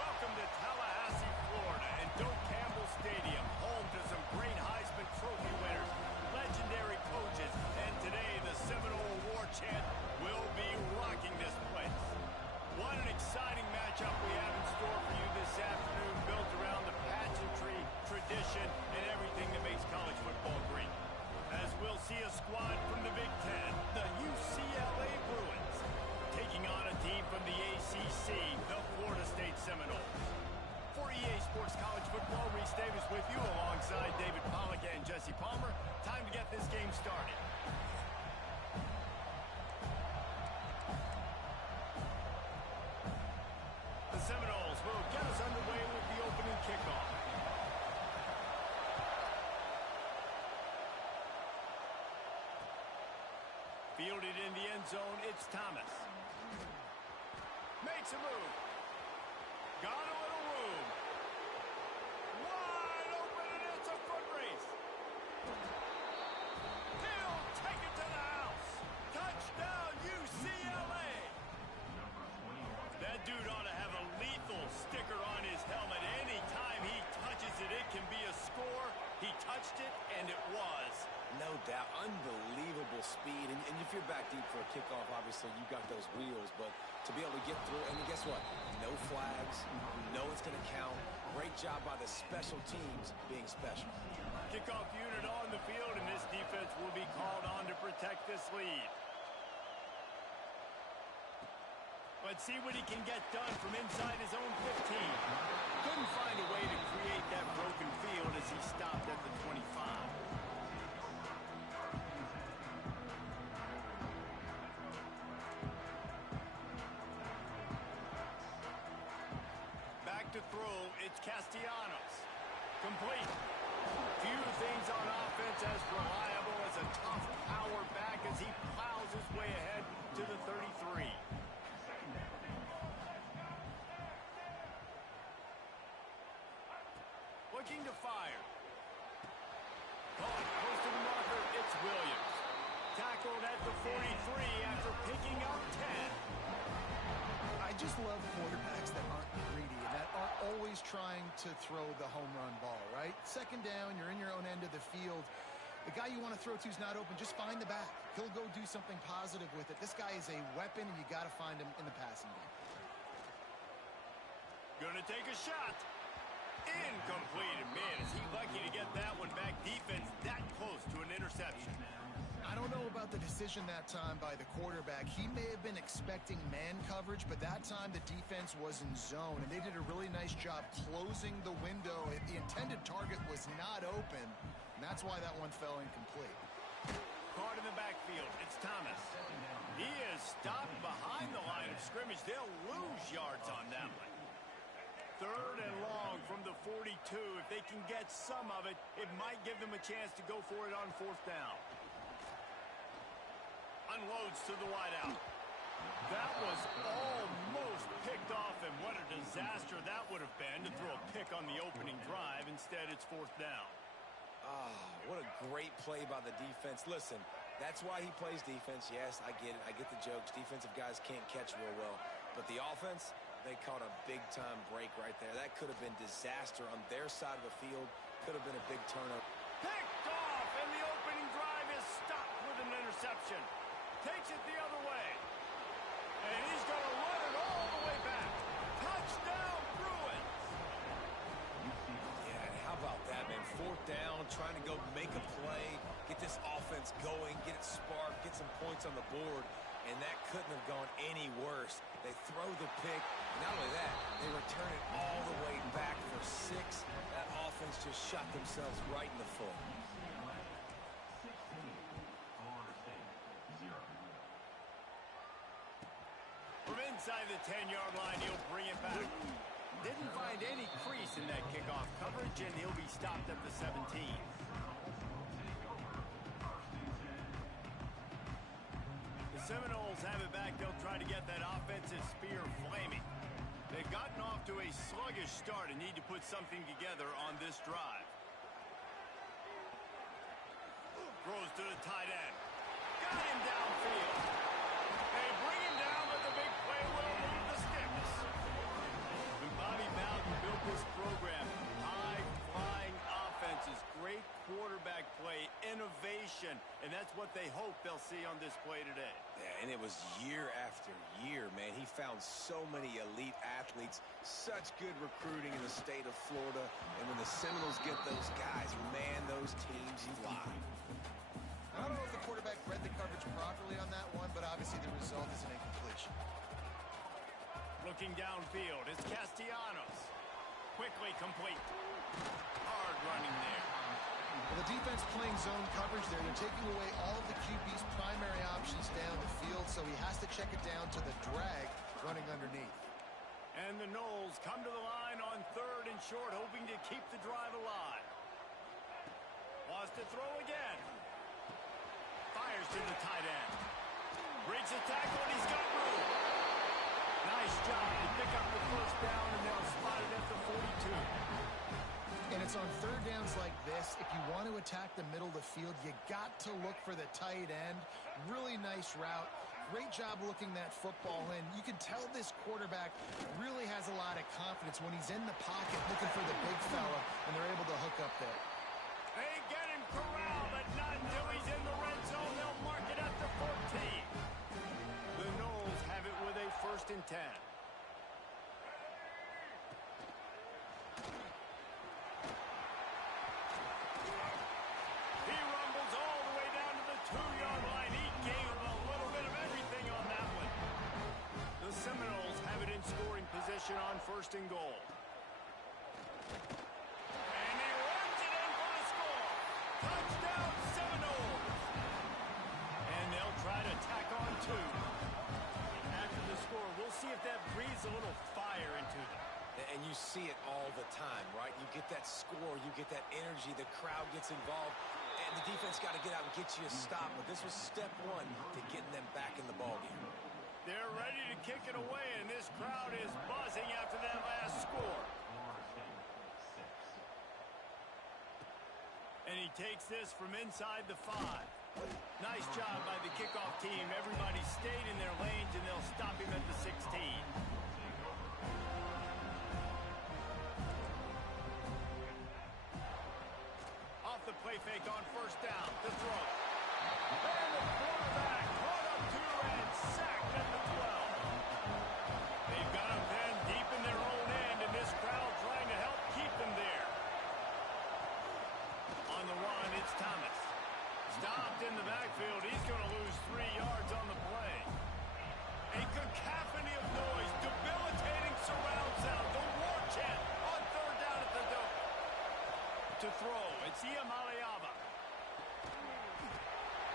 Welcome to Tallahassee, Florida, and Doak Campbell Stadium, home to some great Heisman Trophy winners, legendary coaches, and today the Seminole Award chant will be rocking this place. What an exciting matchup we have in store for you this afternoon, built around the pageantry, tradition, and everything that makes college football great. As we'll see a squad from the Big Ten, the UCLA Bruins, taking on a team from the ACC, the Florida State Seminoles. For EA Sports College Football, Reese Davis with you alongside David Pollack and Jesse Palmer. Time to get this game started. The Seminoles will get us underway with the opening kickoff. Fielded in the end zone, it's Thomas. Makes a move. Got a little room. Wide open, and it's a foot race. He'll take it to the house. Touchdown, UCLA. That dude ought to have a lethal sticker on his helmet. Anytime he touches it, it can be a score. He touched it, and it was. No doubt. Unbelievable speed. And if you're back deep for a kickoff, obviously, you've got those wheels. But to be able to get through, and guess what? No flags. You know it's going to count. Great job by the special teams being special. Kickoff unit on the field, and this defense will be called on to protect this lead. Let's see what he can get done from inside his own 15. Couldn't find a way to create that broken field as he stopped at the 25. Back to throw, it's Castellanos. Complete. Few things on offense as reliable as a tough power back as he plows his way ahead to the 33. Looking to fire. Caught close to the marker, it's Williams. Tackled at the 43 after picking up 10. I just love quarterbacks that aren't greedy and that aren't always trying to throw the home run ball, right? Second down, you're in your own end of the field. The guy you want to throw to is not open. Just find the back. He'll go do something positive with it. This guy is a weapon, and you got to find him in the passing game. Gonna take a shot. Incomplete. And man, is he lucky to get that one back. Defense that close to an interception. I don't know about the decision that time by the quarterback. He may have been expecting man coverage, but that time the defense was in zone, and they did a really nice job closing the window. The intended target was not open, and that's why that one fell incomplete. Caught in the backfield, it's Thomas. He is stopped behind the line of scrimmage. They'll lose yards on that one. Third and long from the 42. If they can get some of it, it might give them a chance to go for it on fourth down. Unloads to the wideout. That was almost picked off, and what a disaster that would have been to throw a pick on the opening drive. Instead, it's fourth down. What a great play by the defense. Listen, that's why he plays defense. Yes, I get it. I get the jokes. Defensive guys can't catch real well. But the offense, they caught a big-time break right there. That could have been disaster on their side of the field. Could have been a big turnover. Picked off, and the opening drive is stopped with an interception. Takes it the other way. And he's going to run it all the way back. Touchdown, Bruins. Yeah, and how about that, man? Fourth down, trying to go make a play, get this offense going, get it sparked, get some points on the board. And that couldn't have gone any worse. They throw the pick. Not only that, they return it all the way back for 6. That offense just shot themselves right in the foot. From inside the 10-yard line, he'll bring it back. Didn't find any crease in that kickoff coverage, and he'll be stopped at the 17. The Seminoles have it back. They'll try to get that offensive spear flaming. They've gotten off to a sluggish start and need to put something together on this drive. Throws to the tight end. Got him downfield. They bring him down, but the big play will leave the sticks. When Bobby and that's what they hope they'll see on display today. Yeah, and it was year after year, man. He found so many elite athletes, such good recruiting in the state of Florida, and when the Seminoles get those guys, man, those teams fly. I don't know if the quarterback read the coverage properly on that one, but obviously the result is an incompletion. Looking downfield, it's Castellanos. Quickly complete. Hard running there. Well, the defense playing zone coverage there. They're taking away all of the QB's primary options down the field, so he has to check it down to the drag running underneath. And the Noles come to the line on 3rd and short, hoping to keep the drive alive. Wants to throw again. Fires to the tight end. Breaks the tackle, and he's got room. Nice job to pick up the first down, and they'll spot it at the 42. And it's on 3rd downs like this. If you want to attack the middle of the field, you got to look for the tight end. Really nice route. Great job looking that football in. You can tell this quarterback really has a lot of confidence when he's in the pocket looking for the big fella, and they're able to hook up there. They get him corralled, but not until he's in the red zone. They'll mark it at the 14. The Noles have it with a 1st and 10. He rumbles all the way down to the 2-yard line. He gave him a little bit of everything on that one. The Seminoles have it in scoring position on 1st and goal. And he runs it in for the score. Touchdown, Seminoles. And they'll try to tack on 2. After the score, we'll see if that breathes a little fire into them. And you see it all the time, right? You get that score, you get that energy, the crowd gets involved, and the defense got to get out and get you a stop. But this was step 1 to getting them back in the ballgame. They're ready to kick it away, and this crowd is buzzing after that last score. And he takes this from inside the 5. Nice job by the kickoff team. Everybody stayed in their lanes, and they'll stop him at the 16. Off the play fake on 1st down. The throw. And the quarterback caught up 2 and sacked at the 12. They've got him then deep in their own end, and this crowd trying to help keep them there. On the run, it's Thomas. Stopped in the backfield. He's going to lose 3 yards on the play. A cacophony of noise, debilitating surround sound. The war chant on 3rd down at the dome. To throw, it's Iamaleava.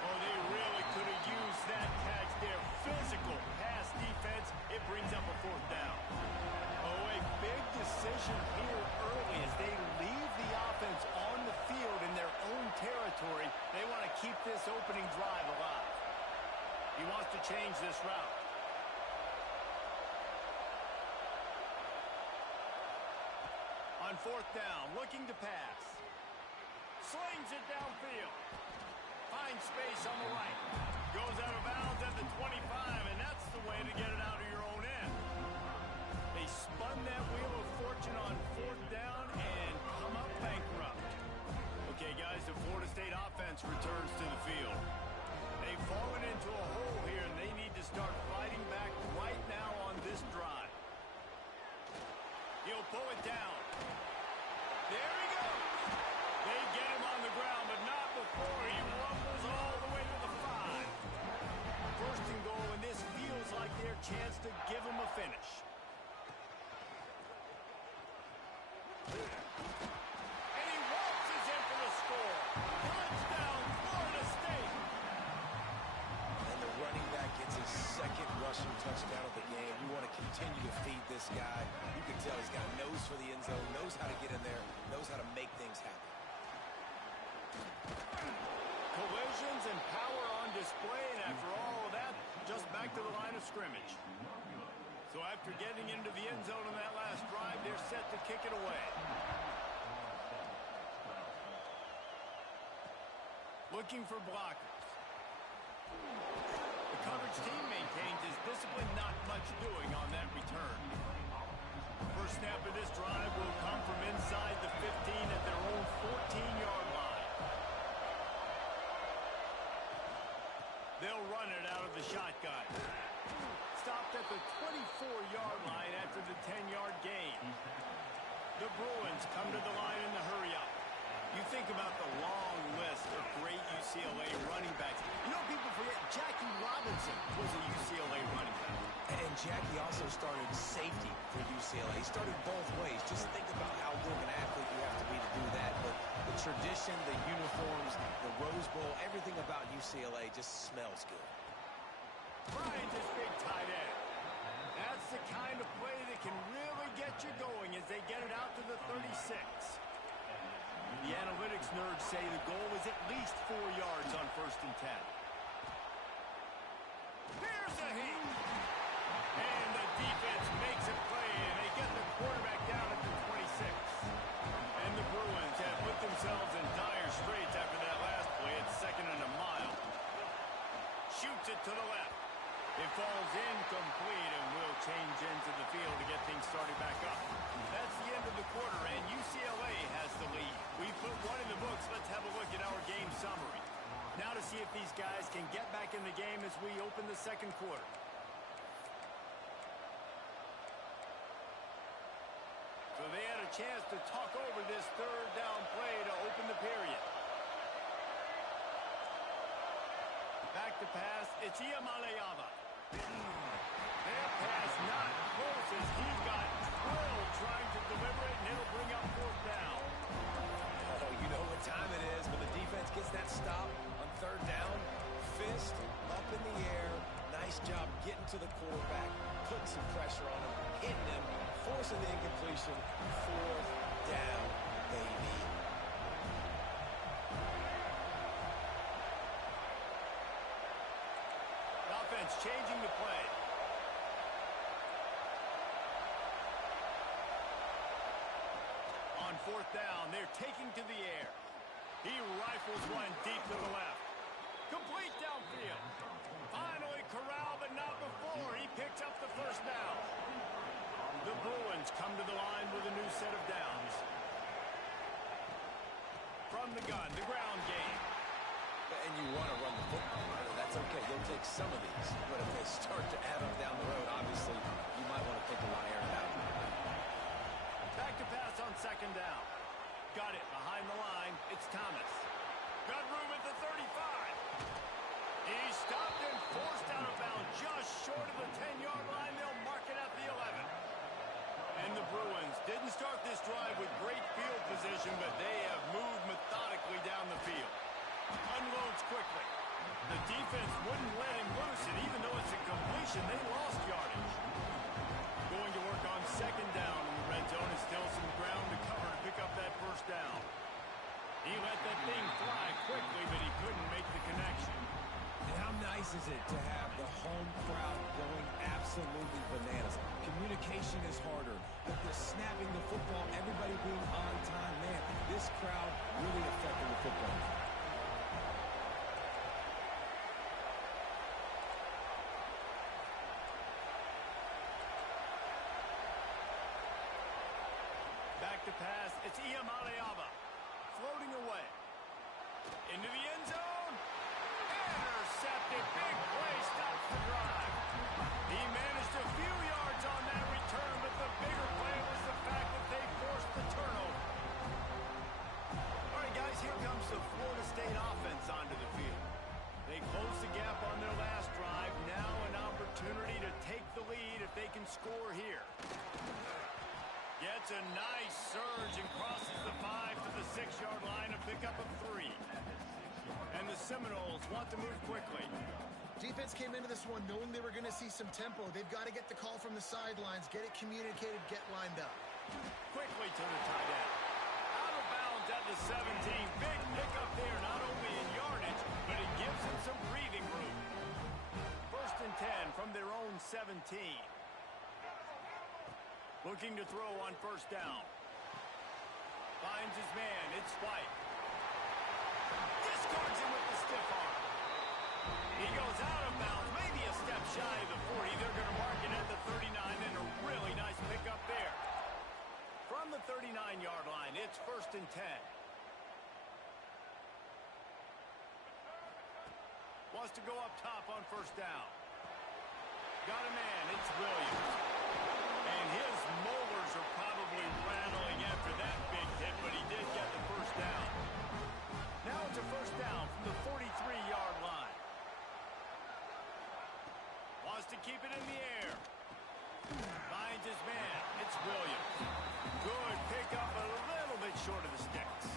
Oh, they really could have used that catch there. Physical pass defense. It brings up a 4th down. Oh, a big decision here early as they leave the offense on the field in their own territory. They want to keep this opening drive alive. He wants to change this route. On 4th down, looking to pass. Slings it downfield. Finds space on the right. Goes out of bounds at the 25, and that's the way to get it out of your own end. They spun that wheel of fortune on 4th down and come up bankrupt. Okay, guys, the Florida State offense returns to the field. They've fallen into a hole here, and they need to start fighting back right now on this drive. He'll pull it down. There he goes. They get him on the ground, but not before he rumbles all the way to the 5. 1st and goal, and this feels like their chance to give him a finish. And he waltzes in for the score. Touchdown, Florida State. And the running back gets his 2nd rushing touchdown of the game. You want to continue to feed this guy. You can tell he's got a nose for the end zone, knows how to get in there, knows how to make things happen. Collisions and power on display, and after all of that, just back to the line of scrimmage. So after getting into the end zone on that last drive, they're set to kick it away. Looking for blockers. The coverage team maintains his discipline, not much doing on that return. First snap of this drive will come from inside the 15 at their own 14-yard line. at the 24-yard line after the 10-yard gain. The Bruins come to the line in the hurry-up. You think about the long list of great UCLA running backs. You know, people forget Jackie Robinson was a UCLA running back. And Jackie also started safety for UCLA. He started both ways. Just think about how good of an athlete you have to be to do that. But the tradition, the uniforms, the Rose Bowl, everything about UCLA just smells good. Bryant is big tight end. That's the kind of play that can really get you going as they get it out to the 36. The analytics nerds say the goal is at least 4 yards on 1st and 10. Here's a heat. And the defense makes a play, and they get the quarterback down at the 26. And the Bruins have put themselves in dire straits after that last play. It's 2nd and a mile. Shoots it to the left. It falls incomplete and will change into the field to get things started back up. That's the end of the quarter, and UCLA has the lead. We put one in the books. Let's have a look at our game summary. Now to see if these guys can get back in the game as we open the second quarter. So they had a chance to talk over this 3rd down play to open the period. Back to pass. It's Iamaleava. That pass not close as he got drilled trying to deliver it, and it'll bring up 4th down. Oh, you know what time it is when the defense gets that stop on 3rd down. Fist up in the air. Nice job getting to the quarterback, putting some pressure on him, hitting him, forcing the incompletion. 4th down, baby. Offense changing the play. On 4th down, they're taking to the air. He rifles one deep to the left. Complete downfield. Finally corralled, but not before. He picks up the 1st down. The Bruins come to the line with a new set of downs. From the gun, the ground game. And you want to run the football. That's okay. You'll take some of these. But if they start to add up down the road, obviously, you might want to think about airing it out. Back to pass on 2nd down. Got it behind the line. It's Thomas. Got room at the 35. He's stopped and forced out of bounds just short of the 10-yard line. They'll mark it at the 11. And the Bruins didn't start this drive with great field position, but they have moved methodically down the field. Unloads quickly. The defense wouldn't let him loose, and even though it's a completion, they lost yardage. Going to work on 2nd down in the red zone, and still some ground to cover to pick up that 1st down. He let that thing fly quickly, but he couldn't make the connection. And how nice is it to have the home crowd going absolutely bananas? Communication is harder, but they're snapping the football, everybody being on time. Man, this crowd really affected the football. Back to pass. It's Iamaleava. Floating away. Into the end zone. Intercepted. Big play. Stops the drive. He managed a few yards on that return, but the bigger play was the fact that they forced the turnover. All right, guys, here comes the Florida State offense onto the field. They closed the gap on their last drive. Now an opportunity to take the lead if they can score here. Gets a nice surge and crosses the 5 to the 6-yard line, a pickup of 3. And the Seminoles want to move quickly. Defense came into this one knowing they were going to see some tempo. They've got to get the call from the sidelines, get it communicated, get lined up. Quickly to the tight end. Out of bounds at the 17. Big pickup there, not only in yardage, but it gives them some breathing room. 1st and 10 from their own 17. Looking to throw on 1st down. Finds his man. It's White. Discards him with the stiff arm. He goes out of bounds. Maybe a step shy of the 40. They're going to mark it at the 39, and a really nice pickup there. From the 39-yard line, it's 1st and 10. Wants to go up top on 1st down. Got a man. It's Williams. Good pickup, a little bit short of the sticks.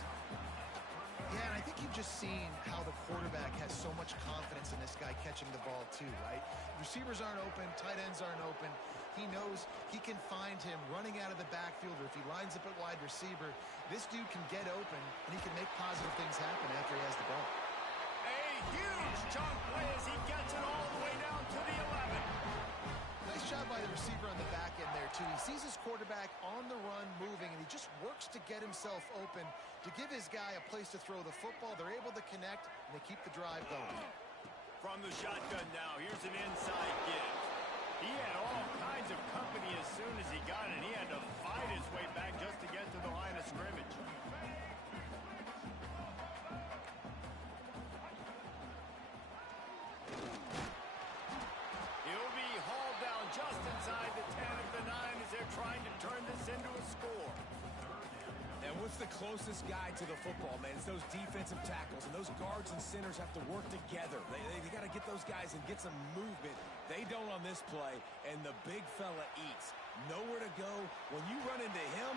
Yeah, and I think you've just seen how the quarterback has so much confidence in this guy catching the ball too, right? Receivers aren't open, tight ends aren't open. He knows he can find him running out of the backfield, or if he lines up at wide receiver, this dude can get open, and he can make positive things happen after he has the ball. A huge chunk play as he gets it all the way down to the 11. Nice job by the receiver on the back end there, too. He sees his quarterback on the run moving, and he just works to get himself open to give his guy a place to throw the football. They're able to connect, and they keep the drive going. From the shotgun now, here's an inside give. He had all kinds of company as soon as he got it. He had to fight his way back just to get to the line of scrimmage. He'll be hauled down just inside the 10 of the 9 as they're trying to turn this into a score. And what's the closest guy to the football, man? It's those defensive tackles, and those guards and centers have to work together. They got to get those guys and get some movement. They don't on this play, and the big fella eats. Nowhere to go. When you run into him,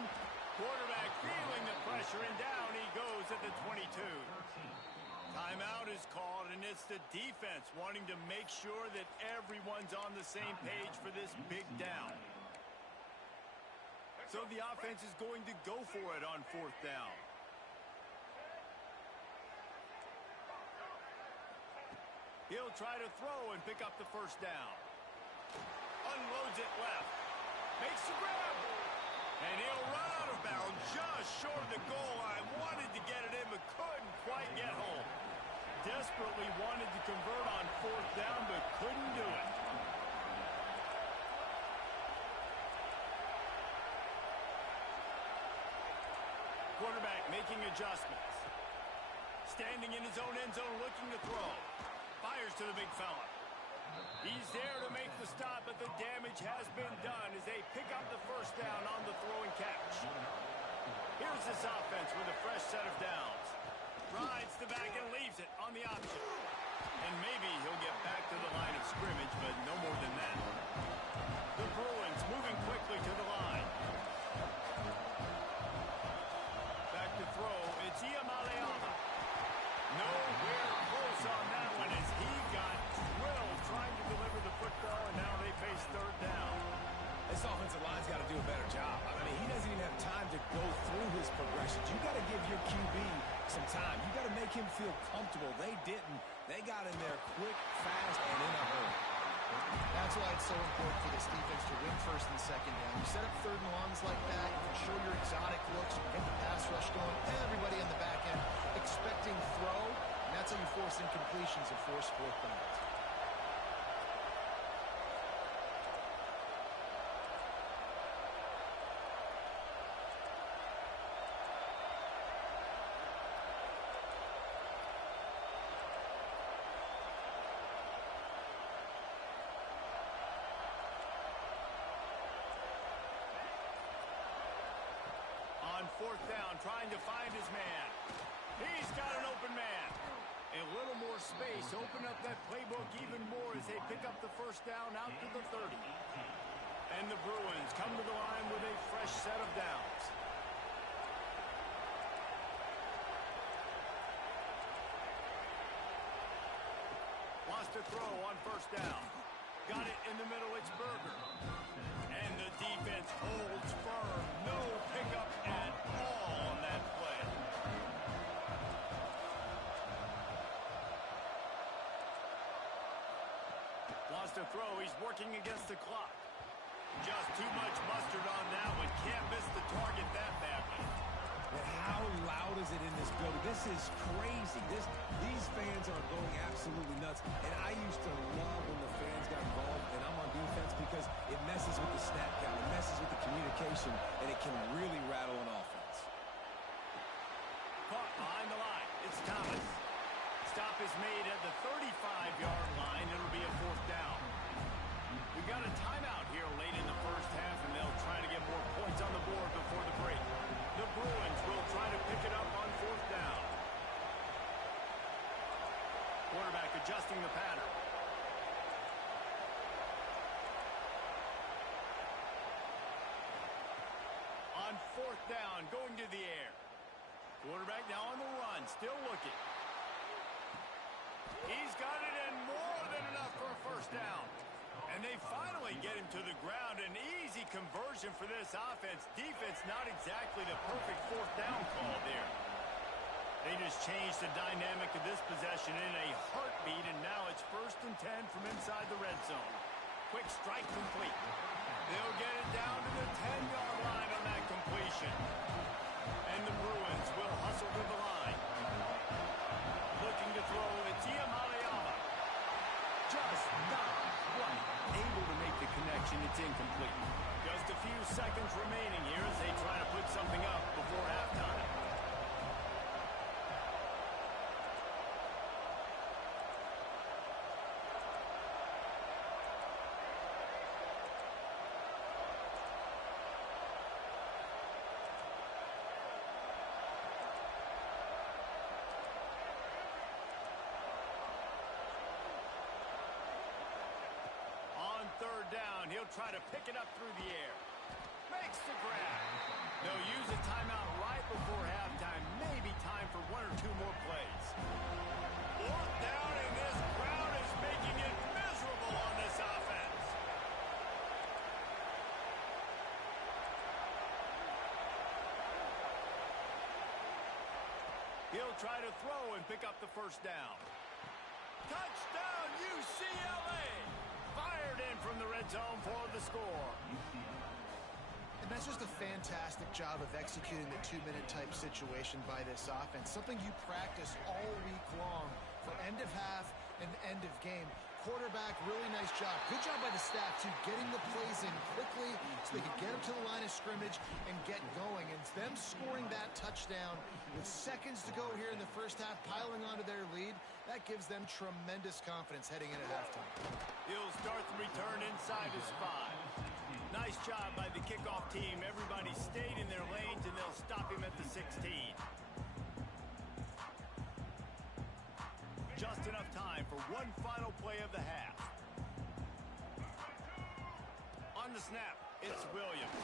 quarterback feeling the pressure, and down he goes at the 22. Timeout is called, and it's the defense wanting to make sure that everyone's on the same page for this big down. So the offense is going to go for it on 4th down. He'll try to throw and pick up the 1st down. Unloads it left. Makes the grab. And he'll run out of bounds just short of the goal line. Wanted to get it in, but couldn't quite get home. Desperately wanted to convert on 4th down, but couldn't do it. Quarterback making adjustments. Standing in his own end zone looking to throw. Fires to the big fella. He's there to make the stop, but the damage has been done as they pick up the 1st down on the throw and catch. Here's this offense with a fresh set of downs. Rides the back and leaves it on the option. And maybe he'll get back to the line of scrimmage, but no more than that. The Bruins moving quickly to the line. Throw, it's Iamaleava. Nowhere close on that one as he got drilled trying to deliver the football, and now they face 3rd down. this offensive line's got to do a better job. I mean, he doesn't even have time to go through his progressions. You got to give your QB some time. You got to make him feel comfortable. They didn't. They got in there quick, fast, and in a hurry. That's why it's so important for this defense to win 1st and 2nd down. You set up 3rd and longs like that, you can show your exotic looks, you get the pass rush going, everybody on the back end expecting throw, and that's how you force incompletions and force 4th downs. On 4th down, trying to find his man. He's got an open man. A little more space. Open up that playbook even more as they pick up the 1st down out to the 30. And the Bruins come to the line with a fresh set of downs. Wants to throw on 1st down. Got it in the middle. It's Berger. And the defense holds firm. No pickup at all on that play. Wants to throw. He's working against the clock. Just too much mustard on that one. Can't miss the target that badly. And how loud is it in this building? This is crazy. These fans are going absolutely nuts. And I used to love when the fans got involved, and I'm on defense because it messes with the snap count. It messes with the communication, and it can really rattle an offense. Caught behind the line. It's Thomas. Stop is made at the 35-yard line. It'll be a 4th down. We've got a timeout here late in the 1st half, and they'll try to get more points on the board before the break. The Bruins will try to pick it up on 4th down. Quarterback adjusting the pattern. fourth down, going to the air. Quarterback now on the run, still looking. He's got it in more than enough for a first down. And they finally get him to the ground. An easy conversion for this offense. Defense not exactly the perfect fourth down call there. They just changed the dynamic of this possession in a heartbeat, and now it's 1st and 10 from inside the red zone. Quick strike complete. They'll get it down to the 10-yard line on that completion. And the Bruins will hustle to the line. Looking to throw, it's Iamaleava. Just not quite able to make the connection. It's incomplete. Just a few seconds remaining here as they try to put something up before halftime. Third down, he'll try to pick it up through the air. Makes the grab. They'll use a timeout right before halftime. Maybe time for 1 or 2 more plays. Fourth down, and this crowd is making it miserable on this offense. He'll try to throw and pick up the first down. Touchdown, UCLA! Fired in from the red zone for the score. And that's just a fantastic job of executing the 2-minute type situation by this offense. Something you practice all week long for end of half and end of game. Quarterback, really nice job. Good job by the staff, too, getting the plays in quickly so they can get up to the line of scrimmage and get going. And them scoring that touchdown with seconds to go here in the first half, piling onto their lead, that gives them tremendous confidence heading into halftime. He'll start the return inside his 5. Nice job by the kickoff team. Everybody stayed in their lanes, and they'll stop him at the 16. Just enough time for one final play of the half. On the snap, it's Williams.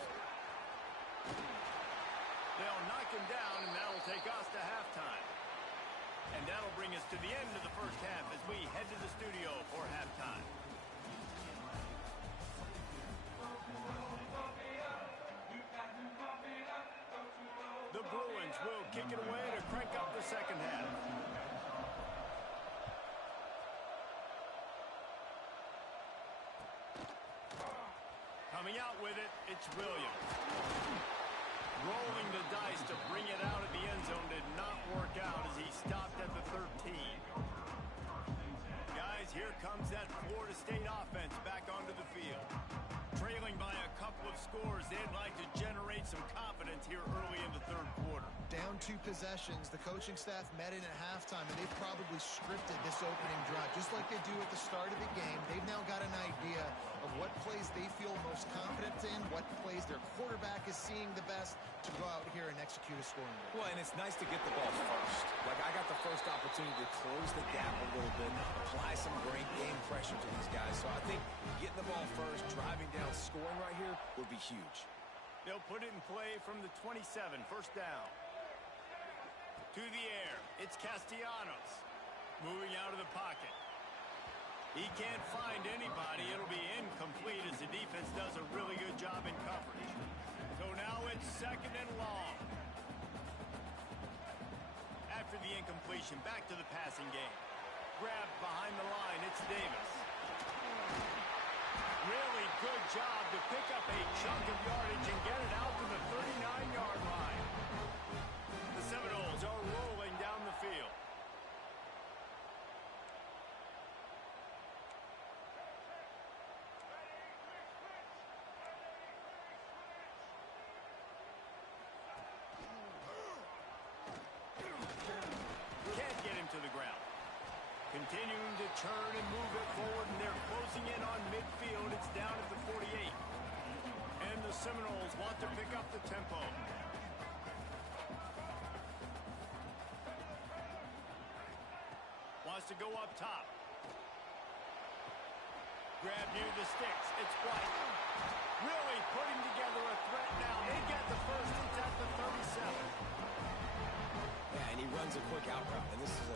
They'll knock him down, and that'll take us to halftime. And that'll bring us to the end of the first half as we head to the studio for halftime. The Bruins will kick it away to crank up the second half. Coming out with it, it's Williams. Rolling the dice to bring it out of the end zone did not work out as he stopped at the 13. Guys, here comes that Florida State offense back onto the field. Trailing by a couple of scores, they'd like to generate some confidence here early in the third quarter. Down 2 possessions, the coaching staff met in at halftime, and they've probably scripted this opening drive. Just like they do at the start of the game, they've now got an idea of what plays they feel most confident in, what plays their quarterback is seeing the best to go out here and execute a scoring goal. Well, and it's nice to get the ball first. Like, I got the first opportunity to close the gap a little bit, apply some great game pressure to these guys. So I think getting the ball first, driving down, scoring right here would be huge. They'll put it in play from the 27, first down. To the air, it's Castellanos. Moving out of the pocket. He can't find anybody. It'll be incomplete as the defense does a really good job in coverage. So now it's 2nd and long. After the incompletion, back to the passing game. Grabbed behind the line, it's Davis. Really good job to pick up a chunk of yardage and get it out to the 39-yard line. The Seminoles are rolling down the field. Can't get him to the ground. Continuing to turn and move it forward, and they're closing in on midfield. It's down at the 48. And the Seminoles want to pick up the tempo. Wants to go up top. Grab near the sticks. It's White. Really putting together a threat now. They get the first. It's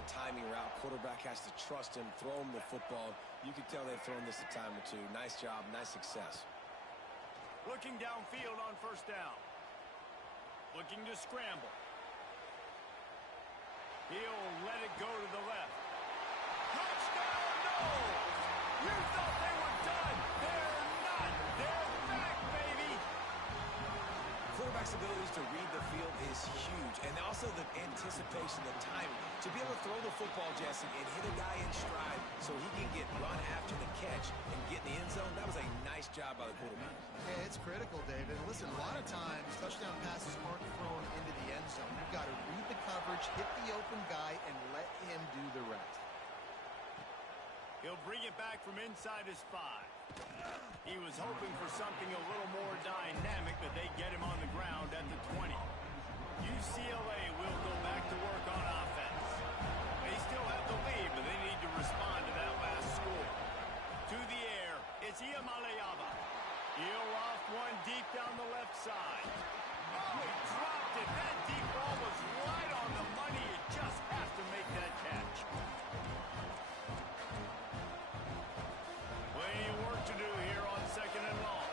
a timing route. Quarterback has to trust him, throw him the football. You can tell they've thrown this a time or two. Nice job, nice success. Looking downfield on first down. Looking to scramble. He'll let it go to the left. Touchdown, no! You thought they were done. They're not. They're back, baby. Quarterback's abilities to read the field is huge. And also the anticipation, the timing. To be able to throw the football, Jesse, and hit a guy in stride so he can get run after the catch and get in the end zone, that was a nice job by the quarterback. Yeah, it's critical, David. Listen, a lot of times touchdown passes aren't thrown into the end zone. You've got to read the coverage, hit the open guy, and let him do the rest. He'll bring it back from inside his 5. He was hoping for something a little more dynamic, but they get him on the ground at the 20. UCLA will go back to work on offense. They still have the lead, but they need to respond to that last score. To the air, it's Iamaleava. He'll loft one deep down the left side. Oh, he dropped it. That deep ball was right on the money. You just have to make that catch. Plenty of work to do here on second and long.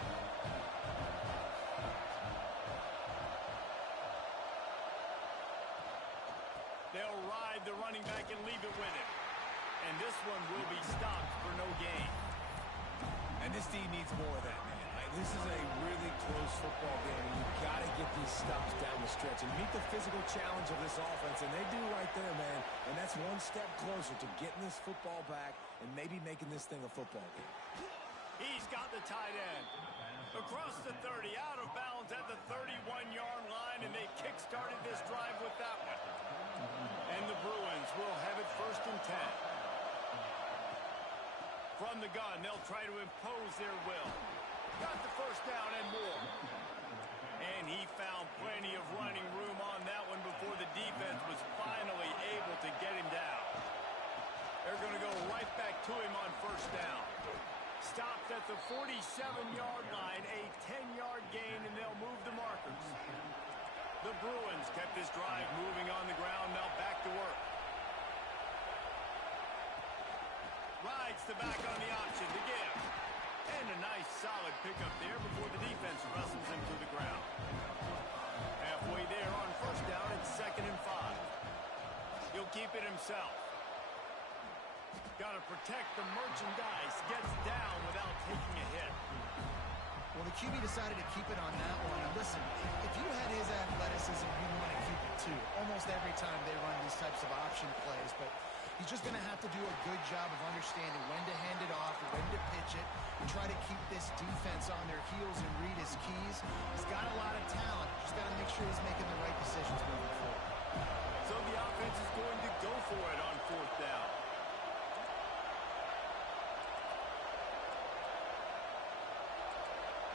They'll ride the running back and leave it with him. And this one will be stopped for no gain. And this team needs more of that, man. This is a really close football game, and you've got to get these stops down the stretch and meet the physical challenge of this offense, and they do right there, man. And that's one step closer to getting this football back and maybe making this thing a football game. He's got the tight end. Across the 30, out of bounds at the 31-yard line, and they kick-started this drive with that one. And the Bruins will have it 1st and 10. From the gun, they'll try to impose their will. Got the first down and more. And he found plenty of running room on that one before the defense was finally able to get him down. They're going to go right back to him on first down. Stopped at the 47-yard line, a 10-yard gain, and they'll move the markers. The Bruins kept this drive moving on the ground, now back to work. Rides the back on the option to give. And a nice solid pickup there before the defense wrestles him to the ground. Halfway there on first down, it's 2nd and 5. He'll keep it himself. Got to protect the merchandise. Gets down without taking a hit. Well, the QB decided to keep it on that one. And listen, if you had his athleticism, you'd want to keep it too. Almost every time they run these types of option plays, but he's just going to have to do a good job of understanding when to hand it off, when to pitch it, and try to keep this defense on their heels and read his keys. He's got a lot of talent. Just got to make sure he's making the right decisions moving forward. So the offense is going to go for it on 4th down.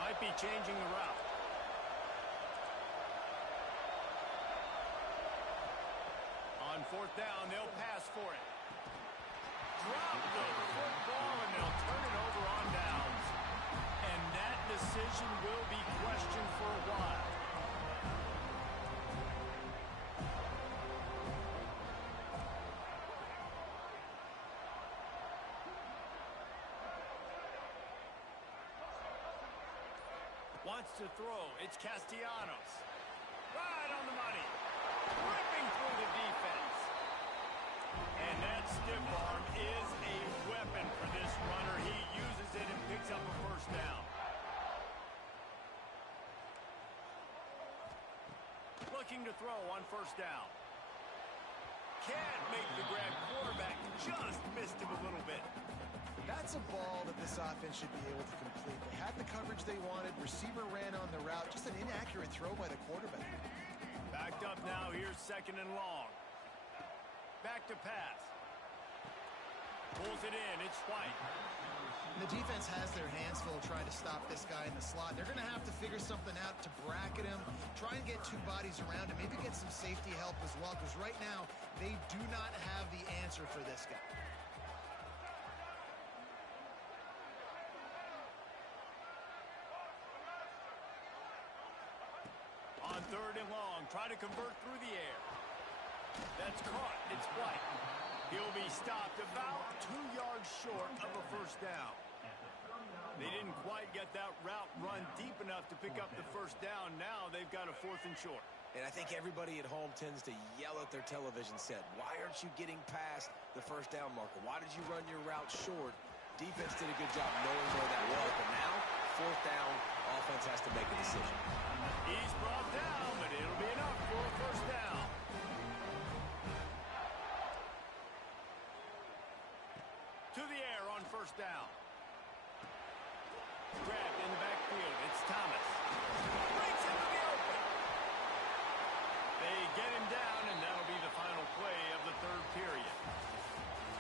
Might be changing the route. On 4th down, they'll pass for it. Drop the football, and they'll turn it over on downs. And that decision will be questioned for a while. Wants to throw. It's Castellanos. Right on the money. Ripping through the defense. And that stiff arm is a weapon for this runner. He uses it and picks up a first down. Looking to throw on first down. Can't make the grab. Quarterback just missed him a little bit. That's a ball that this offense should be able to complete. They had the coverage they wanted. Receiver ran on the route. Just an inaccurate throw by the quarterback. Backed up now. Here's 2nd and long. Back to pass. Pulls it in. It's White. And the defense has their hands full trying to stop this guy in the slot. They're going to have to figure something out to bracket him, try and get 2 bodies around him, maybe get some safety help as well, because right now they do not have the answer for this guy. On 3rd and long, try to convert through the air. That's caught. It's White. He'll be stopped about 2 yards short of a first down. They didn't quite get that route run deep enough to pick up the first down. Now they've got a 4th and short. And I think everybody at home tends to yell at their television set. Why aren't you getting past the first down marker? Why did you run your route short? Defense did a good job knowing where that was. But now, 4th down, offense has to make a decision. He's brought down, but it'll be enough for a first down. To the air on first down. Grabbed in the backfield. It's Thomas. Breaks into the open. They get him down, and that'll be the final play of the 3rd period.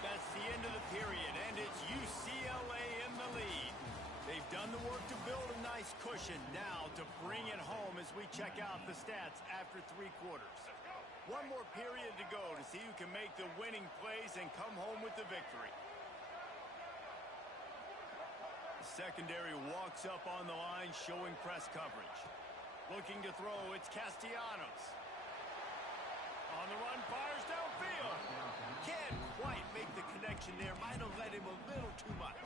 That's the end of the period, and it's UCLA in the lead. They've done the work to build a nice cushion. Now to bring it home as we check out the stats after 3 quarters. One more period to go to see who can make the winning plays and come home with the victory. Secondary walks up on the line, showing press coverage. Looking to throw, it's Castellanos. On the run, fires downfield. Can't quite make the connection there. Might have led him a little too much.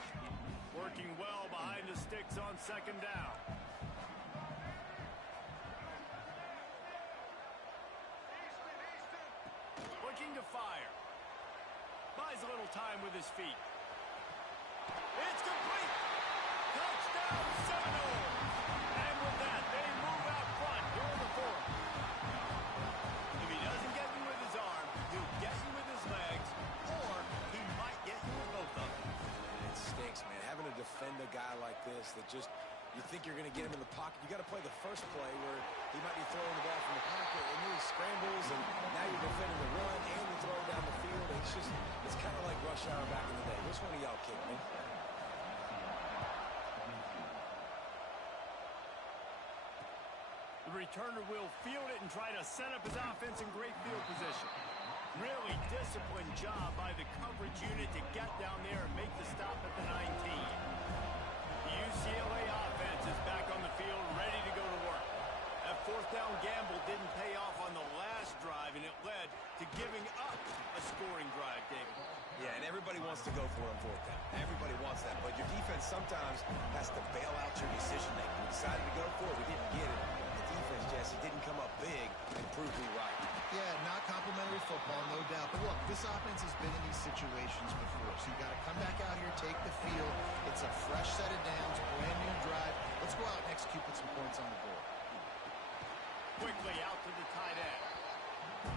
Working well behind the sticks on 2nd down. Looking to fire. Buys a little time with his feet. It's complete. Touchdown, Seminoles! And with that, they move out front here in the 4th. If he doesn't get you with his arm, he'll get you with his legs, or he might get you with both of them. It stinks, man. Having to defend a guy like this that just, you think you're going to get him in the pocket. You got to play the first play where he might be throwing the ball from the pocket, and then he scrambles, and now you're defending the run and the throw down the field. It's kind of like rush hour back in the day. Which one of y'all kicked me? The returner will field it and try to set up his offense in great field position. Really disciplined job by the coverage unit to get down there and make the stop at the 19. The UCLA offense is back on the field, ready to go to work. That 4th down gamble didn't pay off on the last drive, and it led to giving up a scoring drive, David. Yeah, and everybody wants to go for it on 4th down. Everybody wants that, but your defense sometimes has to bail out your decision-making. We decided to go for it. We didn't get it. Jesse didn't come up big and prove me right. Yeah, not complimentary football, no doubt. But look, this offense has been in these situations before, so you got to come back out here, take the field. It's a fresh set of downs, brand new drive. Let's go out and execute, put some points on the board. Quickly out to the tight end.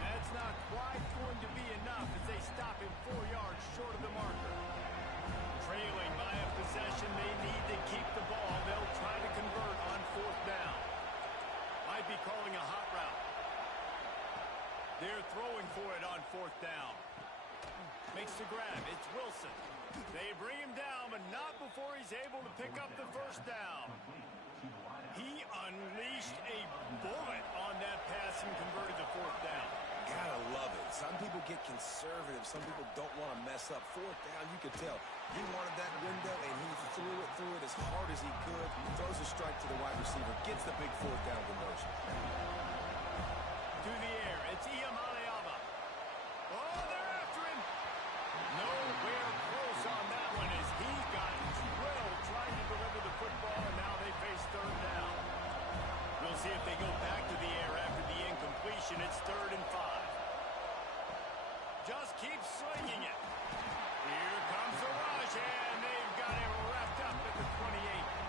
That's not quite going to be enough as they stop him 4 yards short of the marker. Trailing by a possession, they need to keep the ball. They'll try to convert on 4th down. Might be calling a hot route. They're throwing for it on 4th down. Makes the grab. It's Wilson. They bring him down, but not before he's able to pick up the first down. He unleashed a bullet on that pass and converted the 4th down. Gotta love it. Some people get conservative. Some people don't want to mess up. 4th down, you could tell. He wanted that window, and he threw it as hard as he could. Throws a strike to the wide receiver. Gets the big 4th down conversion. To the air. It's Iamaleava. Oh, they're after him. Nowhere close on that one as he got drilled trying to deliver the football, and now they face 3rd down. We'll see if they go back to the air after the incompletion. It's 3rd and 5. Just keep slinging it. Here comes the rush, and they've got him wrapped up at the 28.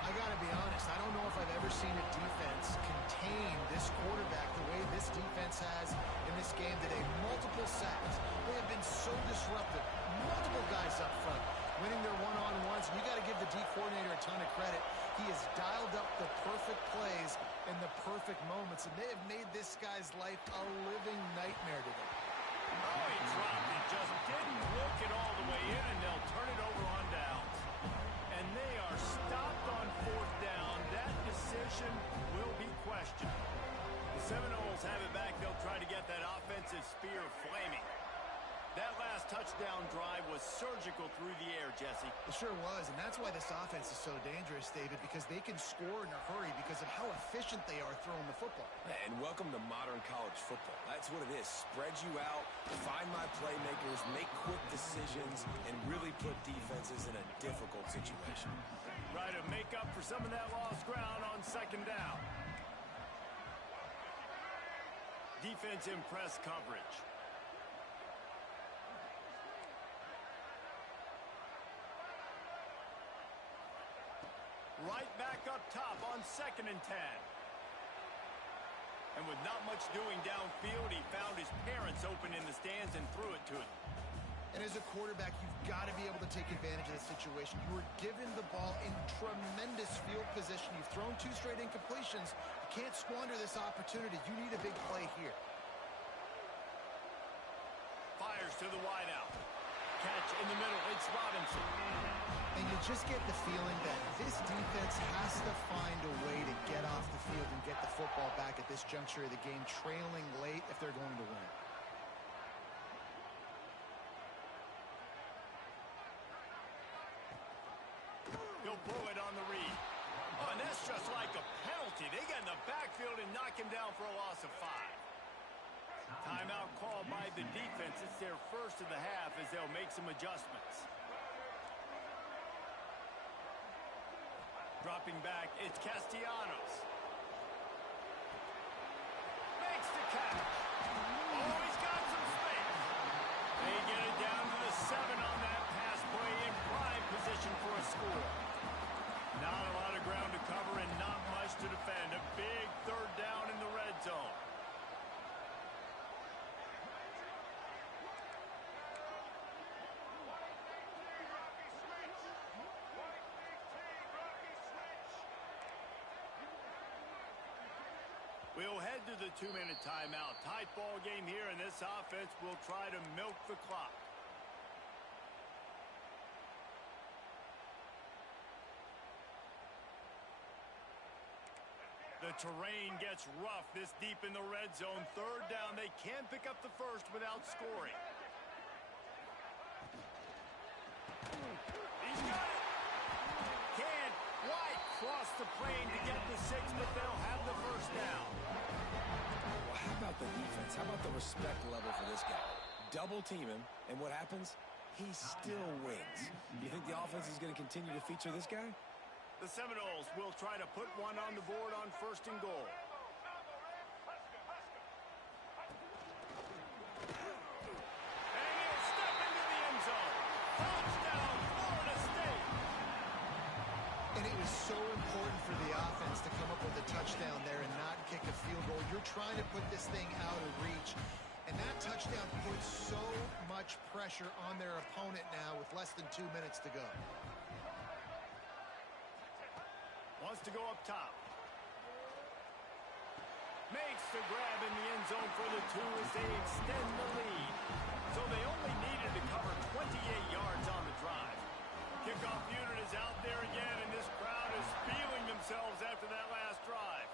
I got to be honest, I don't know if I've ever seen a defense contain this quarterback the way this defense has in this game today. Multiple sacks. They have been so disruptive. Multiple guys up front winning their one-on-ones. You got to give the D coordinator a ton of credit. He has dialed up the perfect plays in the perfect moments, and they have made this guy's life a living nightmare today. Oh, he dropped it. Just didn't look it all the way in, and they'll turn it over on downs. And they are stopped on 4th down. That decision will be questioned. The Seminoles have it back. They'll try to get that offensive spear flaming. That last touchdown touchdown drive was surgical through the air, Jesse. It sure was, and that's why this offense is so dangerous, David, because they can score in a hurry because of how efficient they are throwing the football. And welcome to modern college football. That's what it is. Spread you out, find my playmakers, make quick decisions, and really put defenses in a difficult situation. Try to make up for some of that lost ground on second down. Defense in press coverage. Right back up top on 2nd and 10. And with not much doing downfield, he found his parents open in the stands and threw it to him. And as a quarterback, you've got to be able to take advantage of the situation. You were given the ball in tremendous field position. You've thrown 2 straight incompletions. You can't squander this opportunity. You need a big play here. Fires to the wideout. Catch in the middle. It's Robinson. And you just get the feeling that this defense has to find a way to get off the field and get the football back at this juncture of the game, trailing late if they're going to win. He'll pull it on the read. Oh, and that's just like a penalty. They get in the backfield and knock him down for a loss of 5. Timeout called by the defense. It's their first of the half as they'll make some adjustments. Dropping back, it's Castellanos. Makes the catch. Oh, he's got some space. They get it down to the 7 on that pass play in prime position for a score. Not a lot of ground to cover and not much to defend. A big 3rd down in the red zone. We'll head to the 2-minute timeout. Tight ball game here, and this offense will try to milk the clock. The terrain gets rough this deep in the red zone. 3rd down. They can pick up the first without scoring. He's got it. Can't quite cross the plane to get the 6, but they'll have the first down. Well, how about the defense? How about the respect level for this guy? Double team him, and what happens? He still wins. You think the offense is going to continue to feature this guy? The Seminoles will try to put one on the board on 1st and goal. And he'll step into the end zone. Touchdown, Florida State. And it was so important for the offense to come up with a touchdown there and not kick a field goal. You're trying to put this thing out of reach. And that touchdown puts so much pressure on their opponent now with less than 2 minutes to go. Wants to go up top. Makes the grab in the end zone for the 2 as they extend the lead. So they only needed to cover 28 yards on the drive. Kickoff unit is out there again, and this crowd is feeling themselves after that last drive.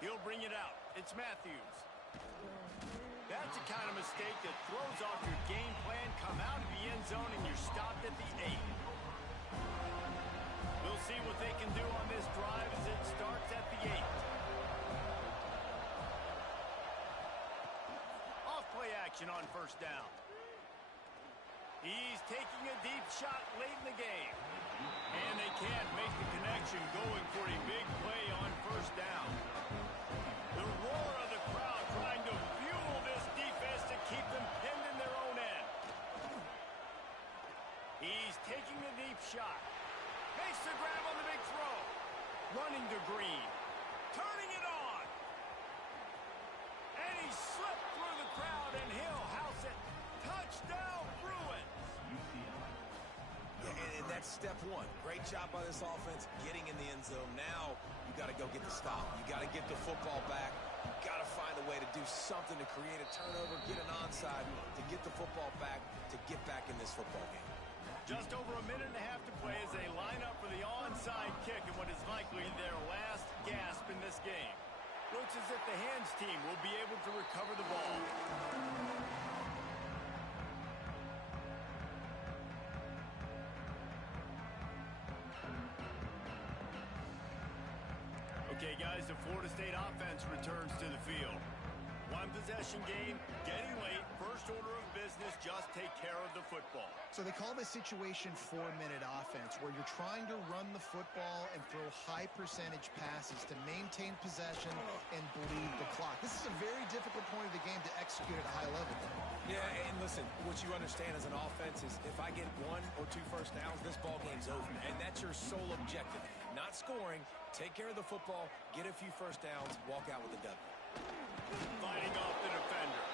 He'll bring it out. It's Matthews. That's the kind of mistake that throws off your game plan. Come out of the end zone, and you're stopped at the 8. We'll see what they can do on this drive as it starts at the 8. Off play action on 1st down. He's taking a deep shot late in the game. And they can't make the connection going for a big play on 1st down. The roar of the crowd trying to fuel this defense to keep them pinned in their own end. He's taking the deep shot. Makes the grab on the big throw. Running to Green. Turning it on. And he slipped through the crowd, and he'll house it. Touchdown, Bruins. And that's step 1. Great job by this offense getting in the end zone. Now you got to go get the stop. You got to get the football back. You got to find a way to do something to create a turnover, get an onside, to get the football back, to get back in this football game. Just over a minute and a half to play as they line up for the onside kick in what is likely their last gasp in this game. Looks as if the hands team will be able to recover the ball. Okay, guys, the Florida State offense returns to the field. One possession game, getting late. First order of business, just take care of the football. So they call this situation 4-minute offense, where you're trying to run the football and throw high percentage passes to maintain possession and bleed the clock. This is a very difficult point of the game to execute at a high level. Yeah, and listen, what you understand as an offense is if I get 1 or 2 first downs, this ball game's over. And that's your sole objective. Not scoring, take care of the football, get a few first downs, walk out with a W. Fighting off the defender.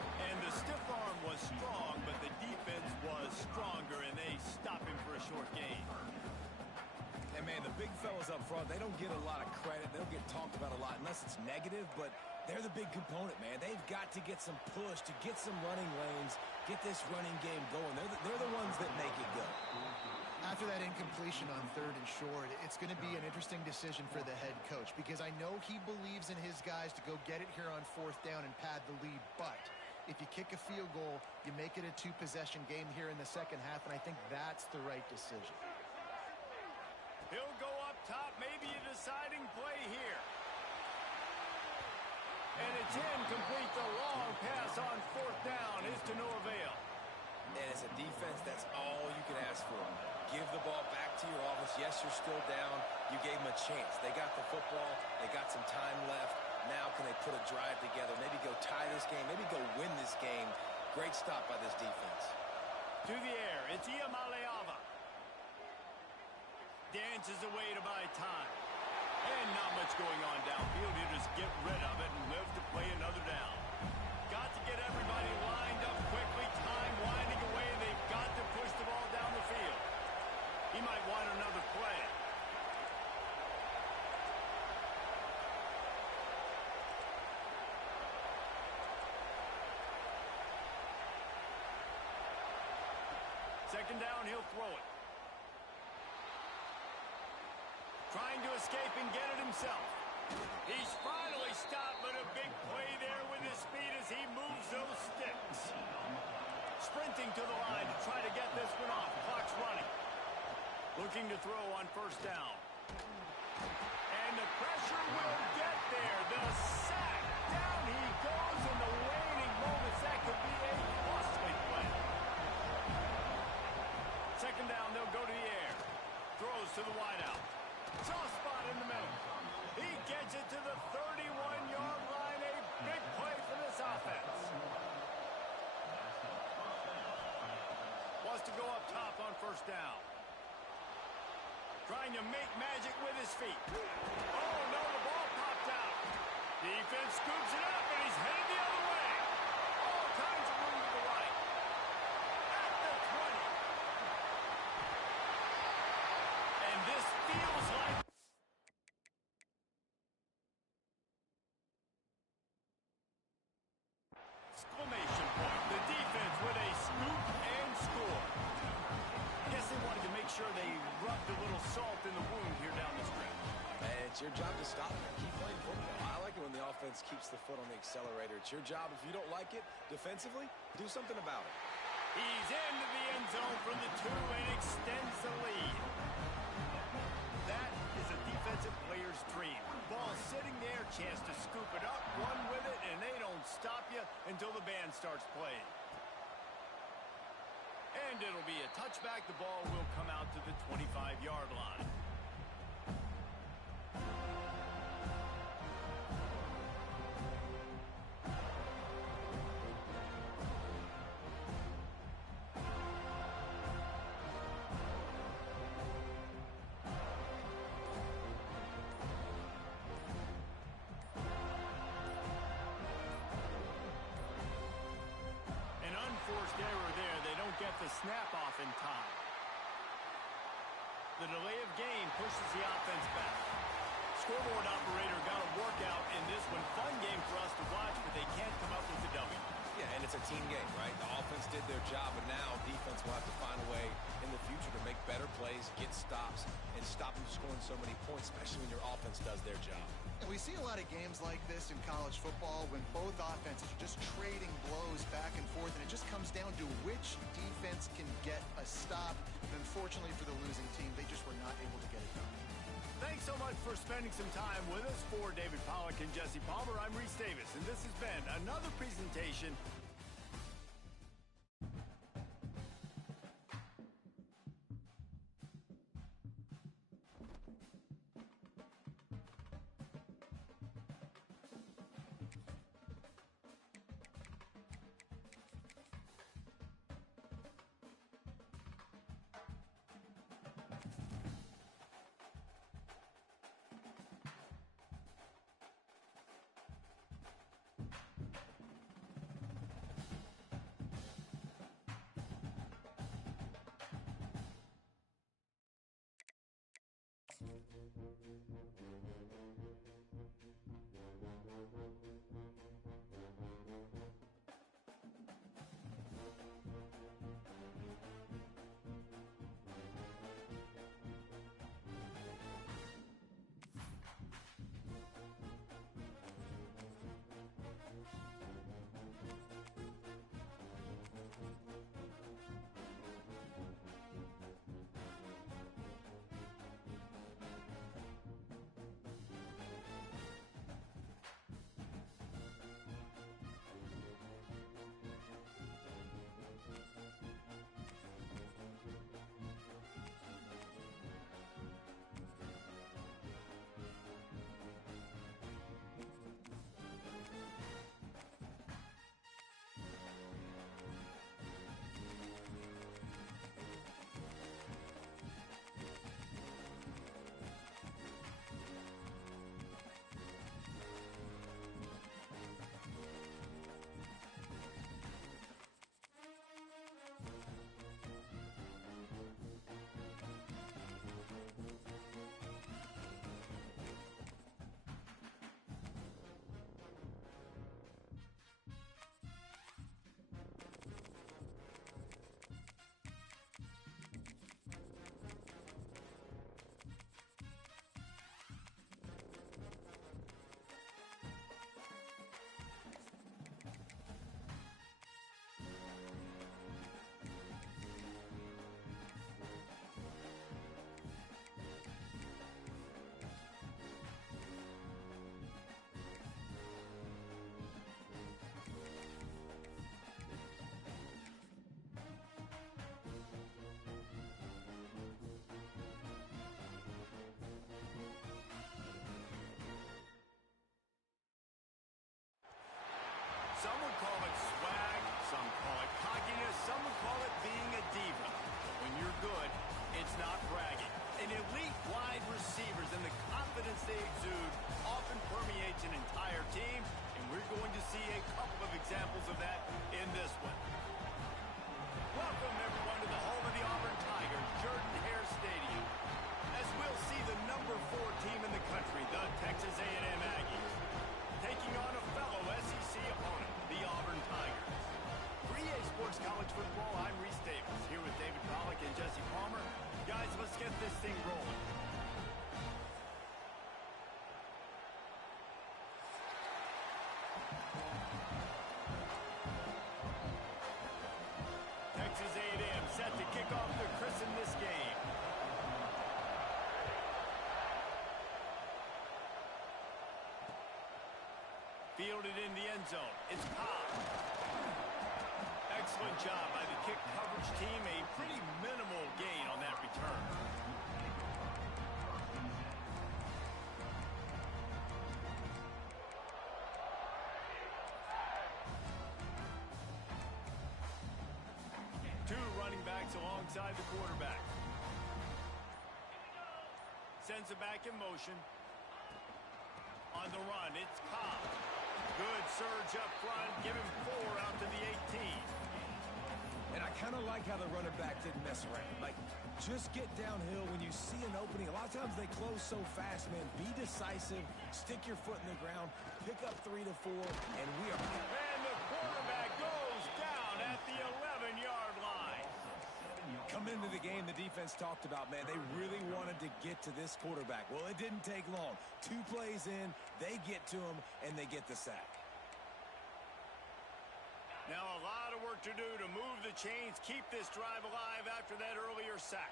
And the stiff arm was strong, but the defense was stronger, and they stop him for a short gain. And, man, the big fellas up front, they don't get a lot of credit. They don't get talked about a lot unless it's negative, but they're the big component, man. They've got to get some push, to get some running lanes, get this running game going. They're the ones that make it go. After that incompletion on 3rd and short, it's going to be an interesting decision for the head coach, because I know he believes in his guys to go get it here on 4th down and pad the lead, but if you kick a field goal, you make it a 2-possession game here in the second half, and I think that's the right decision. He'll go up top, maybe a deciding play here. And it's incomplete. The long pass on 4th down is to no avail. And as a defense, that's all you can ask for. Give the ball back to your offense. Yes, you're still down. You gave them a chance. They got the football. They got some time left. Now can they put a drive together? Maybe go tie this game. Maybe go win this game. Great stop by this defense. To the air. It's Iamaleava. Dances away to buy time. And not much going on downfield. You just get rid of it and live to play another down. Got to get everybody lined up quickly. Time winding away. They've got to push the ball down the field. He might want another play. Second down, he'll throw it. Trying to escape and get it himself. He's finally stopped, but a big play there with his speed as he moves those sticks. Sprinting to the line to try to get this one off. Clock's running. Looking to throw on 1st down. And the pressure will get there. The sack. Down he goes in the waning moments. That could be a costly play. Second down, they'll go to the air. Throws to the wideout. Soft spot in the middle. He gets it to the 31-yard line. A big play for this offense. Wants to go up top on 1st down. Trying to make magic with his feet. Oh, no, the ball popped out. Defense scoops it up, and he's headed the other way. All kinds of room to the right. At the 20. And this feels like... Exclamation point. The defense with a scoop and score. Guess they wanted to make sure they rubbed a little salt in the wound here down the stretch. And it's your job to stop it. Keep playing football. I like it when the offense keeps the foot on the accelerator. It's your job. If you don't like it defensively, do something about it. He's into the end zone from the 2 and extends the lead. That is a defensive player's dream. Ball sitting there, chance to scoop it up, run with it, and they don't stop you until the band starts playing. And it'll be a touchback. The ball will come out to the 25-yard line. An unforced error there. They don't get the snap off in time. The delay of game pushes the offense back. Scoreboard operator got a workout in this one. Fun game for us to watch, but they can't come up with the W. Yeah, and it's a team game, right? The offense did their job, and now defense will have to find a way in the future to make better plays, get stops, and stop them scoring so many points, especially when your offense does their job. And we see a lot of games like this in college football when both offenses are just trading blows back and forth, and it just comes down to which defense can get a stop. And unfortunately for the losing team, they just were not able to get it done. Thanks so much for spending some time with us. For David Pollack and Jesse Palmer, I'm Reese Davis, and this has been another presentation. Some would call it swag, some call it cockiness, some would call it being a diva. But when you're good, it's not bragging. An elite wide receivers and the confidence they exude often permeates an entire team, and we're going to see a couple of examples of that in this one. Welcome, everyone, to the home of the Auburn Tigers, Jordan-Hare Stadium, as we'll see the number 4 team in the country, the Texas A&M Aggies, taking on a fellow SEC opponent, the Auburn Tigers. For EA Sports College Football, I'm Reese Davis, here with David Pollack and Jesse Palmer. Guys, let's get this thing rolling. Texas A&M set to kick off to christen this game. Fielded in the end zone. It's Cobb. Excellent job by the kick coverage team. A pretty minimal gain on that return. Two running backs alongside the quarterback. Sends it back in motion. On the run, it's Cobb. Good surge up front. Give him 4 out to the 18. And I kind of like how the running back didn't mess around. Like, just get downhill when you see an opening. A lot of times they close so fast, man. Be decisive. Stick your foot in the ground. Pick up 3 to 4, and we are... And the quarterback goes down at the 11-yard line. Coming into the game, the defense talked about, man, they really wanted to get to this quarterback. Well, it didn't take long. 2 plays in, they get to him, and they get the sack. Now a lot of work to do to move the chains, keep this drive alive after that earlier sack.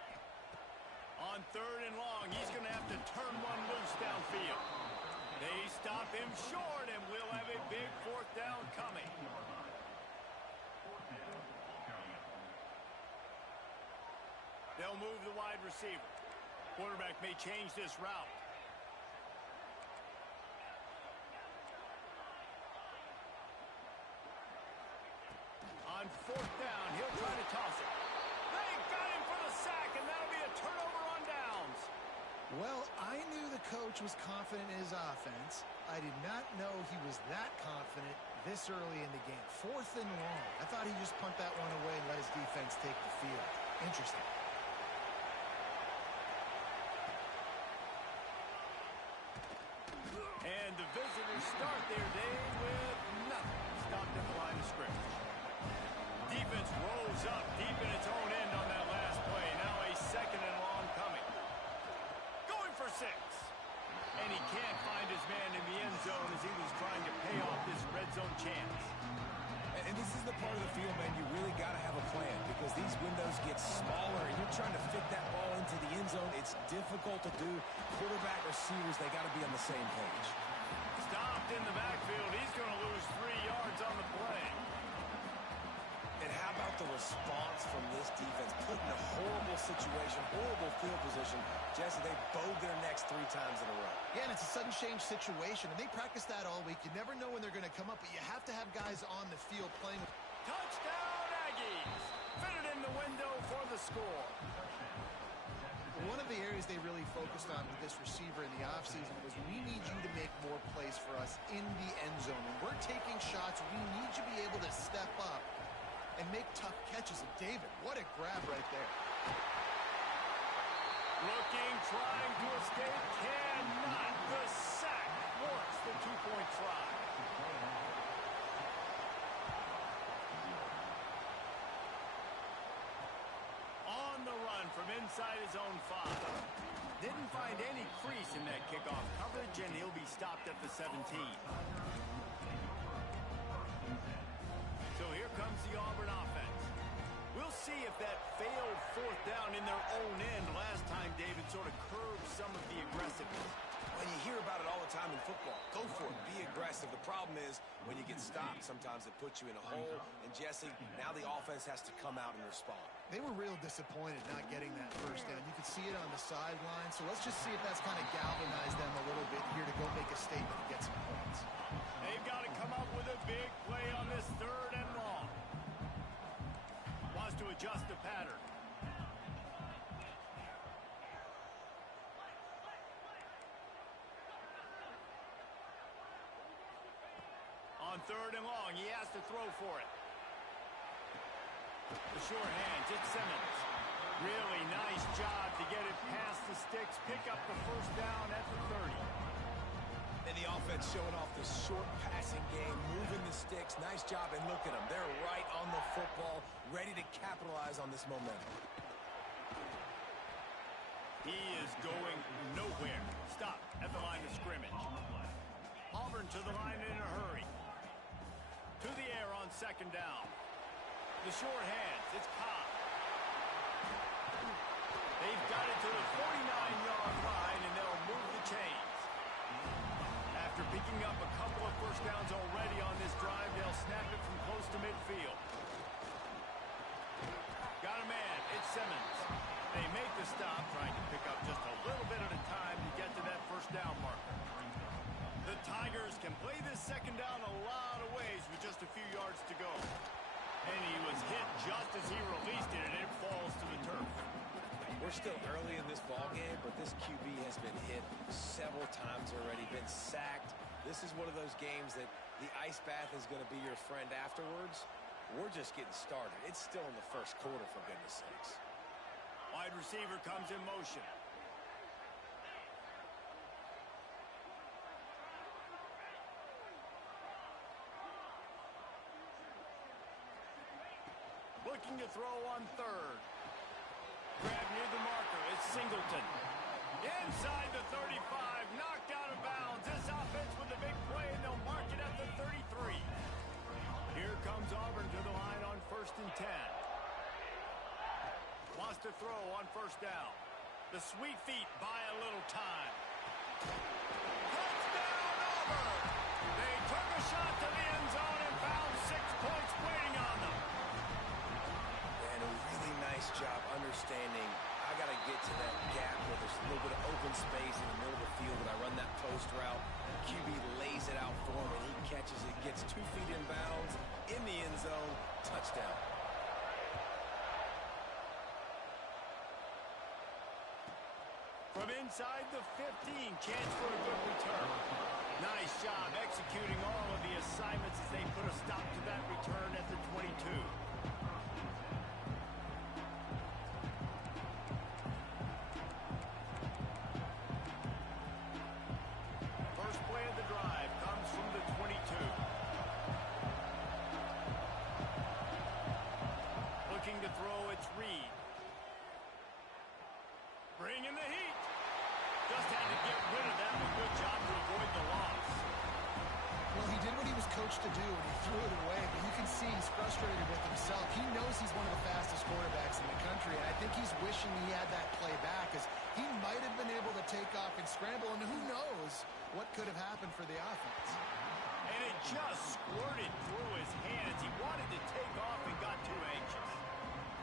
On 3rd and long, he's going to have to turn one loose field. They stop him short, and we'll have a big fourth down coming. They'll move the wide receiver. Quarterback may change this route. On fourth down, he'll try to toss it. They got him for the sack, and that'll be a turnover on downs. Well, I knew the coach was confident in his offense. I did not know he was that confident this early in the game. Fourth and long. I thought he'd just punt that one away and let his defense take the field. Interesting. And the visitors start their day with nothing. Stopped at the line of scrimmage. Defense rolls up deep in its own end on that last play. Now a second and long coming. Going for 6. And he can't find his man in the end zone as he was trying to pay off this red zone chance. And this is the part of the field, man, you really got to have a plan because these windows get smaller and you're trying to fit that ball into the end zone. It's difficult to do. Quarterback, receivers, they got to be on the same page. Stopped in the backfield. He's going to lose 3 yards on the play. And how about the response from this defense? Put in a horrible situation, horrible field position. Jesse, they bowed their necks 3 times in a row. Yeah, and it's a sudden change situation, and they practice that all week. You never know when they're going to come up, but you have to have guys on the field playing. Touchdown, Aggies! Fitted in the window for the score. One of the areas they really focused on with this receiver in the offseason was we need you to make more plays for us in the end zone. When we're taking shots, we need you to be able to step up and make tough catches. And David, what a grab right there. Looking, trying to escape, cannot. The sack thwarts the 2-point try. On the run from inside his own 5. Didn't find any crease in that kickoff coverage, and he'll be stopped at the 17. So here comes the Auburn offense. We'll see if that failed fourth down in their own end last time, David, sort of curbed some of the aggressiveness. Well, you hear about it all the time in football. Go for it. Be aggressive. The problem is when you get stopped, sometimes it puts you in a hole. And, Jesse, now the offense has to come out and respond. They were real disappointed not getting that first down. You could see it on the sideline. So let's just see if that's kind of galvanized them a little bit here to go make a statement and get some points. They've got to come up with a big play on this third and long. Wants to adjust the pattern. On third and long, he has to throw for it. The short hands, it's Simmons. Really nice job to get it past the sticks, pick up the first down at the 30. And the offense showing off the short passing game, moving the sticks. Nice job, and look at them. They're right on the football, ready to capitalize on this momentum. He is going nowhere. Stop at the line of scrimmage. Auburn to the line in a hurry. To the air on second down. The short hands, it's Cobb. They've got it to the 49-yard line, and they'll move the chains. After picking up a couple of first downs already on this drive, they'll snap it from close to midfield. Got a man, it's Simmons. They make the stop, trying to pick up just a little bit at a time to get to that first down marker. The Tigers can play this second down a lot of ways with just a few yards to go. And he was hit just as he released it, and it falls to the turf. We're still early in this ball game, but this QB has been hit several times already, been sacked. This is one of those games that the ice bath is going to be your friend afterwards. We're just getting started. It's still in the first quarter, for goodness sakes. Wide receiver comes in motion. Looking to throw on third. Grab near the marker. It's Singleton. Inside the 35. Knocked out of bounds. This offense with a big play, and they'll mark it at the 33. Here comes Auburn to the line on 1st and 10. Wants to throw on first down. The sweet feet buy a little time. shot to the end zone and found 6 points waiting on them. And a really nice job understanding I got to get to that gap where there's a little bit of open space in the middle of the field when I run that post route. QB lays it out for him, and he catches it, gets 2 feet in bounds, in the end zone, touchdown. From inside the 15, chance for a good return. Nice job executing all of the assignments as they put a stop to that return at the 22. First play of the drive comes from the 22. Looking to throw, it's Reed. Bringing the heat. Just had to get rid of that. A good job to avoid the loss. Well, he did what he was coached to do, and he threw it away, but you can see he's frustrated with himself. He knows he's one of the fastest quarterbacks in the country, and I think he's wishing he had that play back, as he might have been able to take off and scramble, and who knows what could have happened for the offense. And it just squirted through his hands. He wanted to take off and got too anxious.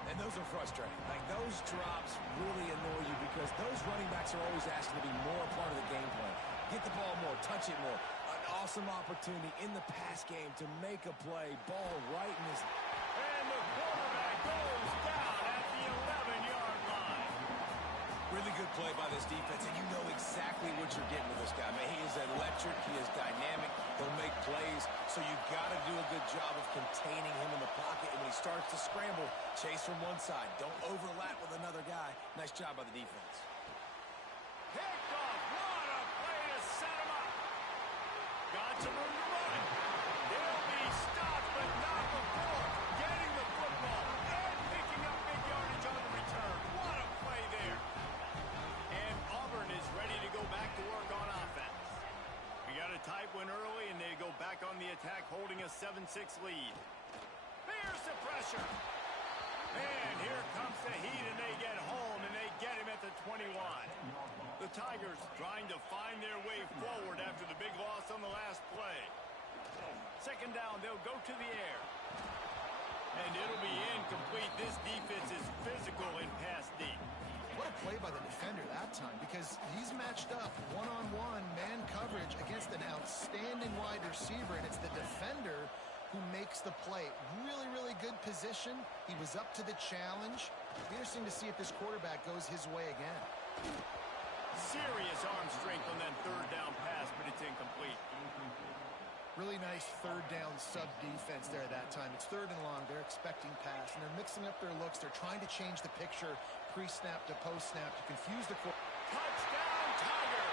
And those are frustrating. Like, those drops really annoy you because those running backs are always asking to be more a part of the game plan. Get the ball more, touch it more. An awesome opportunity in the pass game to make a play. Ball right in his... And the quarterback goes down at the 11-yard line. Really good play by this defense, and you know exactly what you're getting with this guy. Man, he is electric. He is dynamic. He'll make plays, so you got to do a good job of containing him in the pocket. And when he starts to scramble, chase from one side. Don't overlap with another guy. Nice job by the defense. Picked off. What a play to set him up. Got some room to run. They'll be stopped, but not before getting the football and picking up big yardage on the return. What a play there. And Auburn is ready to go back to work on offense. We got a tight one early, and they go back on the attack, holding a 7-6 lead. There's the pressure. And here comes the heat, and they get home, and they get him at the 21. The Tigers trying to find their way forward after the big loss on the last play. Second down, they'll go to the air. And it'll be incomplete. This defense is physical and pass deep. What a play by the defender that time, because he's matched up one-on-one man coverage against an outstanding wide receiver, and it's the defender who makes the play. Really, really good position. He was up to the challenge. Interesting to see if this quarterback goes his way again. Serious arm strength on that third down pass, but it's incomplete. Really nice third down sub defense there that time. It's third and long. They're expecting pass, and they're mixing up their looks. They're trying to change the picture pre-snap to post-snap to confuse the quarterback. Touchdown, Tiger!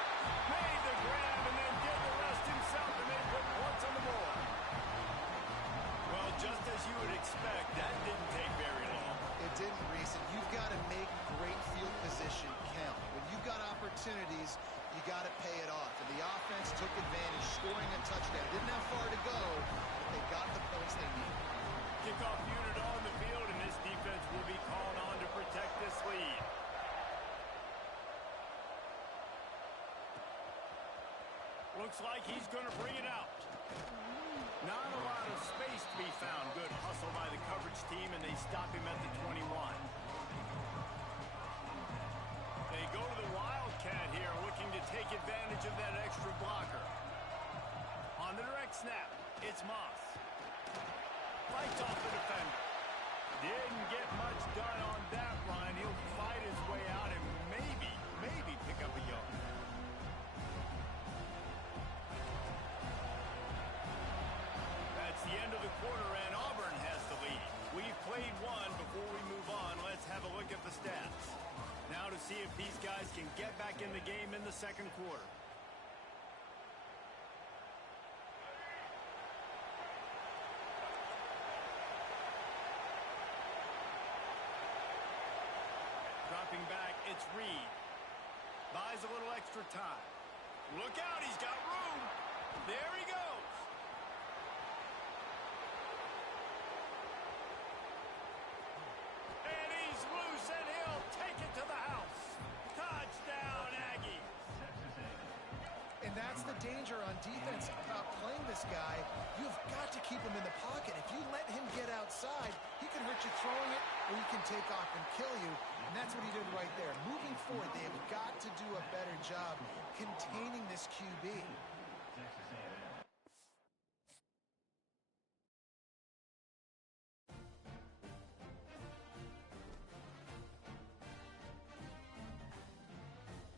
Made the grab and then did the rest himself, and they put points on the board. Well, just as you would expect, that didn't take very long. It didn't, Reese, and you've got to make great field position count. When you've got opportunities, you got to pay it off. And the offense took advantage, scoring a touchdown. Didn't have far to go, but they got the points they needed. Kickoff unit on the field, and this defense will be called on to protect this lead. Looks like he's going to bring it out. Not a lot of space to be found. Good hustle by the coverage team, and they stop him at the 21. They go to the Wildcat here, looking to take advantage of that extra blocker. On the direct snap, it's Moss. Fights off the defender. Didn't get much done on that line. He'll fight his way out and maybe pick up a yard. That's the end of the quarter, and Auburn has the lead. We've played one. Before we move on, let's have a look at the stats. Now to see if these guys can get back in the game in the second quarter. Dropping back, it's Reed. Buys a little extra time. Look out, he's got room. There he goes. And he's loose, and he'll take it to the house. Touchdown, Aggies. And that's the danger on defense about playing this guy, you've got to keep him in the pocket. If you let him get outside, he can hurt you throwing it, or he can take off and kill you. And that's what he did right there. Moving forward, they have got to do a better job containing this QB.